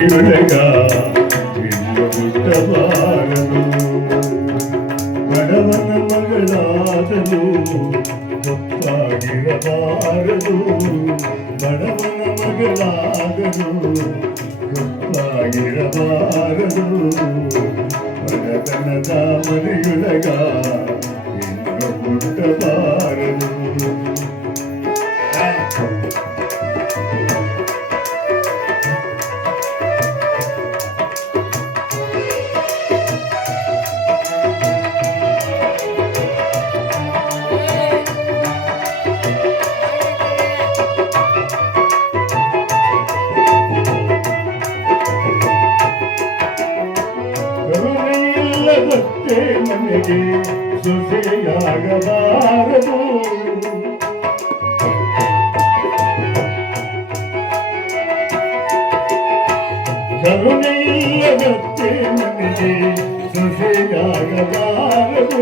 ಇರುಳಗ ಇನ್ನು ಮುಟ್ಟಬಾರದು ಬಡವನ ಮಗಳಾದಲು ಗೊತ್ತಾಗಿರಬಾರದು ಬಡವನ ಮಗಳಾದಲು ಗೊತ್ತಾಗಿರಬಾರದು ಬಡತನದ ಮನೆಯೊಳಗ ಇನ್ನು ಮುಟ್ಟಬಾರದು ಭಕ್ತೆ ಮನೆಗೆ ಸೊಸೆಯಾಗಬಾರದು ಕರುಣೆಯಿಲ್ಲದತ್ತೆ ಮನೆಗೆ ಸೊಸೆಯಾಗಬಾರದು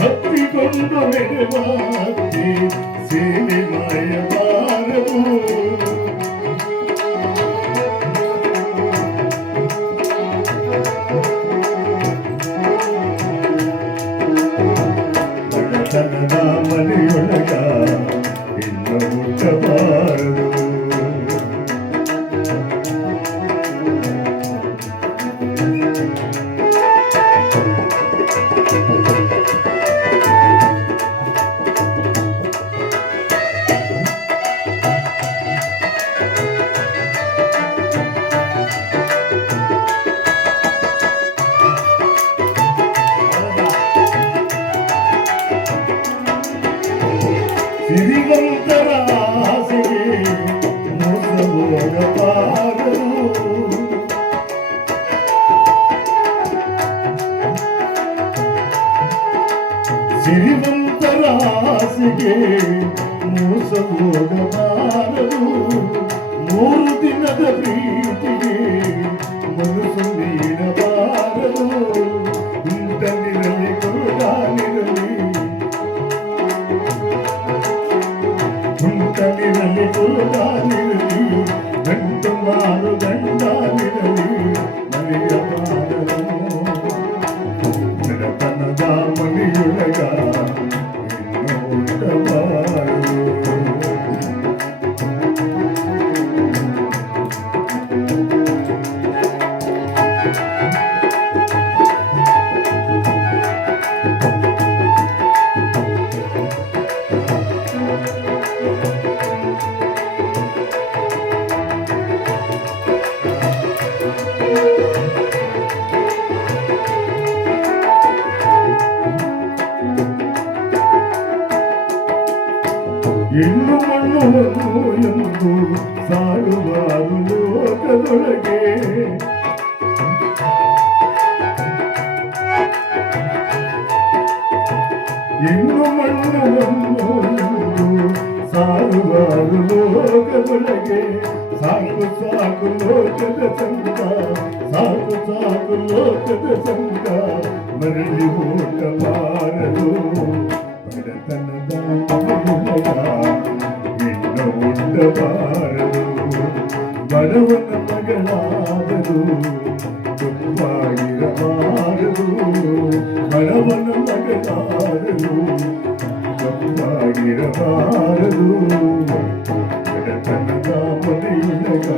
ಹತ್ತಿಕೊಂಡು ನೆರವಾತಿ ಸೇವೆ ಮಾಡಬಾರದು ಬಡತನದ ಮನೆಯೊಳಗ ಇನ್ನು ಮುಟ್ಟಬಾರದು ಸಿರಿವಂತರ ಆಸೆಗೆ ಮೋಸ ಹೋಗಬಾರದು ಸಿರಿವಂತರ ಆಸೆಗೆ ಮೋಸ ಹೋಗಬಾರದು 3 ದಿನದ ಪ್ರೀತಿಗೆ ಮನಸ್ಸು ನೀಡಬಾರದು ಇಂಟನಿರಲಿ ಕುರುಡಾನಿರಲಿ ಕುಂಟನಿರಲಿ ಕುರುಡಾನಿರಲಿ ಗಂಟು ಮಾರು ಗಂಡಾನಿರಲಿ ಮನೆಯಬಾರದು ಬಡತನದ ಮನೆಯೊಳಗ ಇನ್ನು ಹುಟ್ಟಬಾರದು ಹೆಣ್ಣು ಮಣ್ಣು ಎಂದು ಸಾರುವಾರು ಲೋಕದೊಳಗೆ ಹೆಣ್ಣು ಮಣ್ಣು ಎಂದು ಸಾರುವಾರು ಲೋಕದೊಳಗೆ ಸಾಕು ಸಾಕು ಲೋಕದ ಸಂಕ ಸಾಕು ಸಾಕು ಲೋಕದ ಸಂಕ ಮರಳಿ ಹೋಗಬಾರದು ಬಡತನದ ಇನ್ನು ಉಂಡಬಾರದು ಬಡವನ ಮಗಳಾದರು ತಪ್ಪಾಗಿರಬಾರದು ಬಡವನ ಮಗಳಾದರು ತಪ್ಪಾಗಿರಬಾರದು ಬಡತನದ ಮನೆಯೊಳಗ